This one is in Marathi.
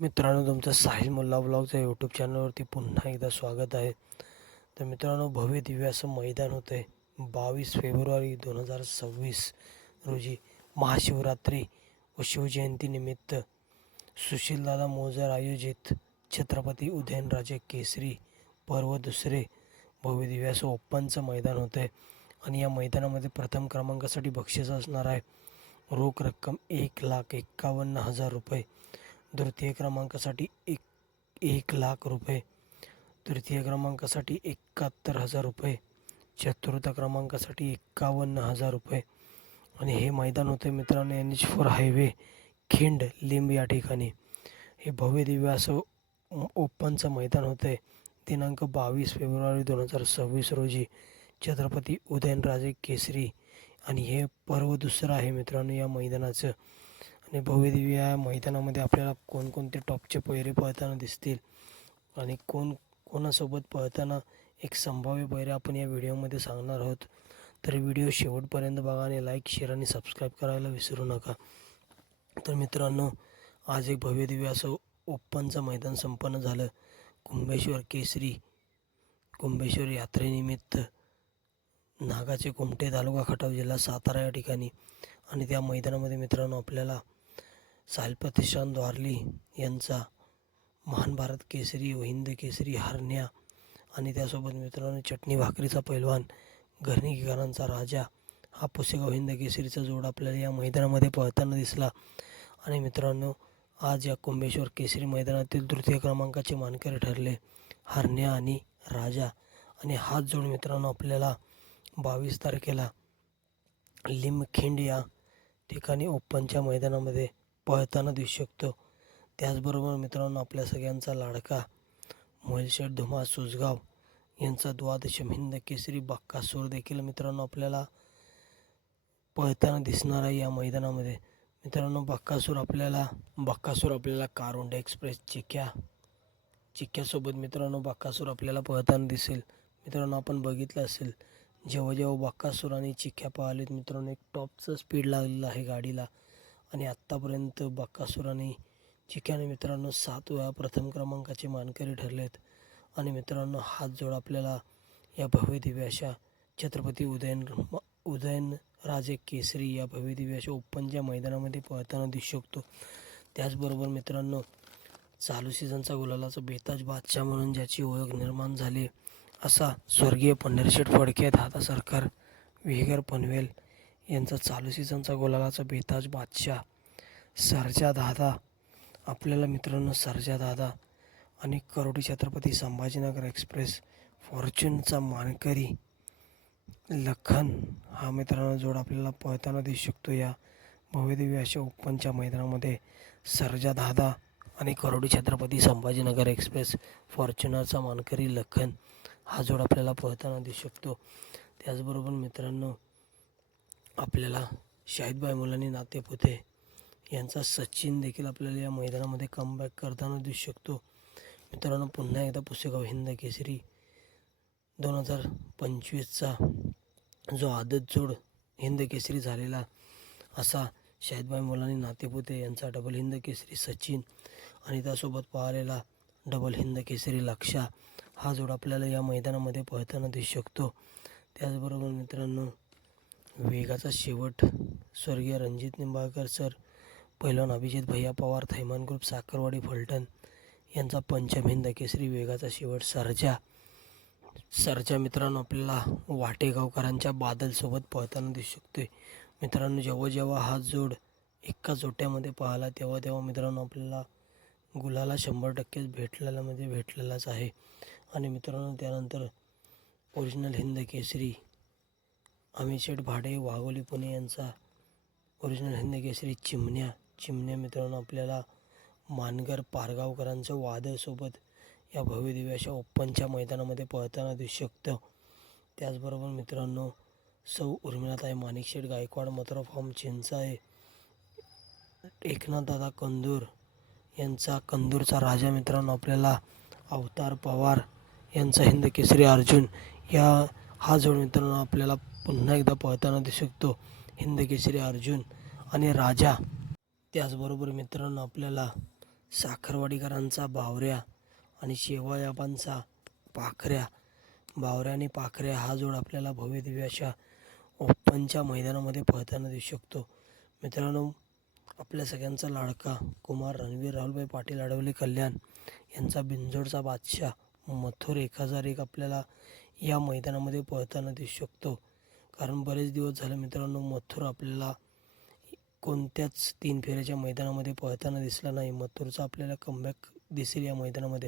मित्रांनो तुमचं साहिल मुल्ला ब्लॉगचं यूट्यूब चॅनलवरती पुन्हा एकदा स्वागत आहे. तर मित्रांनो भव्य दिव्य असं मैदान होतं आहे बावीस फेब्रुवारी दोन हजार सव्वीस रोजी महाशिवरात्री व शिवजयंतीनिमित्त सुशीलदादा मोजर आयोजित छत्रपती उदयनराजे केसरी पर्व दुसरे भव्य दिव्य असं ओपनचं मैदान होतं आहे आणि या मैदानामध्ये प्रथम क्रमांकासाठी बक्षीस असणार आहे. रोख रक्कम एक लाख एक्कावन्न हजार रुपये. द्वितीय क्रमांकासाठी एक एक लाख रुपये. तृतीय क्रमांकासाठी एकाहत्तर हजार रुपये. चतुर्थ क्रमांकासाठी एक्कावन्न हजार रुपये. आणि हे मैदान होते मित्रांनो एन एच फोर हायवे खिंड लिंब या ठिकाणी. हे भव्य दिव्य असं ओपनचं मैदान होतं आहे दिनांक बावीस फेब्रुवारी दोन हजार सव्वीस रोजी छत्रपती उदयनराजे केसरी. आणि हे पर्व दुसरं आहे मित्रांनो या मैदानाचं. आणि भव्यदिव्य या मैदानामध्ये आपल्याला कोणकोणते टॉपचे पैरे पळताना दिसतील आणि कोण कोणासोबत पळताना एक संभाव्य पैरे आपण या व्हिडिओमध्ये सांगणार आहोत. तर व्हिडिओ शेवटपर्यंत बघा आणि लाईक शेअर आणि सबस्क्राईब करायला विसरू नका. तर मित्रांनो आज एक भव्यदिव्य असं ओपनचं मैदान संपन्न झालं. कुंभेश्वर केसरी कुंभेश्वर यात्रेनिमित्त नागाचे कुमटे तालुका खटाव जिल्हा सातारा या ठिकाणी. आणि त्या मैदानामध्ये मित्रांनो आपल्याला साहिल प्रतिष्ठान द्वारली यांचा महान भारत केसरी व हिंद केसरी हरण्या आणि त्यासोबत मित्रांनो चटणी भाकरीचा पैलवान घरणीकरांचा राजा हा पुसेगाव हिंद केसरीचा जोड आपल्याला या मैदानामध्ये पळताना दिसला. आणि मित्रांनो आज या कुंभेश्वर केसरी मैदानातील तृतीय क्रमांकाचे मानकरी ठरले हरण्या आणि राजा. आणि हाच जोड मित्रांनो आपल्याला बावीस तारखेला लिमखिंड या ठिकाणी ओपनच्या मैदानामध्ये पळताना दिसू शकतो. त्याचबरोबर मित्रांनो आपल्या सगळ्यांचा लाडका मोहिलशेठ धुमा सुजगाव यांचा द्वादशम हिंद केसरी बाक्कासूर देखील मित्रांनो आपल्याला पळताना दिसणार आहे या मैदानामध्ये. मित्रांनो बाक्कासूर आपल्याला बाक्कासूर आपल्याला कारुंड एक्सप्रेस चिक्या चिक्क्यासोबत मित्रांनो बाक्कासूर आपल्याला पळताना दिसेल. मित्रांनो आपण बघितलं असेल जेव्हा जेव्हा बाक्कासूर आणि चिक्क्या पाहिलेत मित्रांनो एक टॉपचं स्पीड लागलेलं आहे गाडीला. आणि आत्तापर्यंत बक्कासूर आणि चिक्याने मित्रांनो सात वेळा प्रथम क्रमांकाचे मानकरी ठरलेत. आणि मित्रांनो हात जोड आपल्याला या भव्यदिव्य अशा छत्रपती उदयन उदयन राजे केसरी या भव्यदिव्य अशा ओपनच्या मैदानामध्ये पळताना दिसू शकतो. त्याचबरोबर मित्रांनो चालू सीझनचा गुलालाचा बेताज बादशाह म्हणून ज्याची ओळख निर्माण झाली असा स्वर्गीय पंढरशेठ फडके दादा सरकार विहेगर पनवेल. यांचा चालू सीझनचा गोलालाचा बेताज बादशाह सरजा दादा. आपल्याला मित्रांनो सरजा दादा आणि करोडी छत्रपती संभाजीनगर एक्सप्रेस फॉर्च्यूनचा मानकरी लखन. हा मित्रांनो जोड आपल्याला पळताना दिसू शकतो या भव्यदेवी अशा ओपनच्या मैदानामध्ये. सरजा दादा आणि करोडी छत्रपती संभाजीनगर एक्सप्रेस फॉर्च्युनरचा मानकरी लखन. हा जोड आपल्याला पळताना दिसू शकतो. त्याचबरोबर मित्रांनो आपल्याला शाहिदबाई मुलांनी नातेपुते यांचा सचिन देखील आपल्याला या मैदानामध्ये कमबॅक करताना दिसू शकतो. मित्रांनो पुन्हा एकदा पुसेगाव हिंद केसरी दोन हजार पंचवीसचा जो आदत जोड हिंद केसरी झालेला असा शाहिदबाई मुलांनी नातेपुते यांचा डबल हिंद केसरी सचिन आणि त्यासोबत पाहिलेला डबल हिंद केसरी लक्षा हा जोड आपल्याला या मैदानामध्ये पळताना दिसू शकतो. त्याचबरोबर मित्रांनो वेगाचा शेवट. स्वर्गीय रणजित निंबाळकर सर पैलवान अभिजित भैया पवार थैमान ग्रुप साखरवाडी फलटण यांचा पंचमहिंद केसरी वेगाचा शेवट. सरजा. सरच्या मित्रांनो आपल्याला वाटेगावकरांच्या बादलसोबत पळताना दिसू शकतोय. मित्रांनो जेव्हा जेव्हा हा जोड एका जोट्यामध्ये पाहिला तेव्हा तेव्हा मित्रांनो आपल्याला गुलाला शंभर टक्केच भेटलेला म्हणजे भेटलेलाच आहे. आणि मित्रांनो त्यानंतर ओरिजिनल हिंद केसरी अमित शेठ भाडे वाघोली पुणे यांचा ओरिजिनल हिंद केसरी चिमण्या. चिमण्या मित्रांनो आपल्याला मानगर पारगावकरांचं वादळसोबत या भव्य दिव्य अशा ओपनच्या मैदानामध्ये पळताना दिसू शकतं. त्याचबरोबर मित्रांनो सौ उर्मिलाताई माणिकशेठ गायकवाड मथुरा फॉर्म चिंचाळे एकनाथदादा कंदूर यांचा कंदूरचा राजा मित्रांनो आपल्याला अवतार पवार यांचा हिंद केसरी अर्जुन या हा जोड मित्रांनो आपल्याला पुन्हा एकदा पळताना दिसू शकतो. हिंदकेसरी अर्जुन आणि राजा. त्याचबरोबर मित्रांनो आपल्याला साखरवाडीकरांचा बावऱ्या आणि शेवाळाबांचा पाखऱ्या. बावऱ्या आणि पाखऱ्या हा जोड आपल्याला भव्य अशा ओपनच्या मैदानामध्ये पळताना दिसू शकतो. मित्रांनो आपल्या सगळ्यांचा लाडका कुमार रणवीर राहुलभाई पाटील अडवले कल्याण यांचा बिंजोडचा बादशाह मथुर. एक हजार एक आपल्याला या मैदानामध्ये पळताना दिसू शकतो. कारण बरेच दिवस झाले मित्रांनो मथुर आपल्याला कोणत्याच तीन फेऱ्याच्या मैदानामध्ये पळताना दिसला नाही. मथुरचा आपल्याला कमबॅक दिसेल या मैदानामध्ये.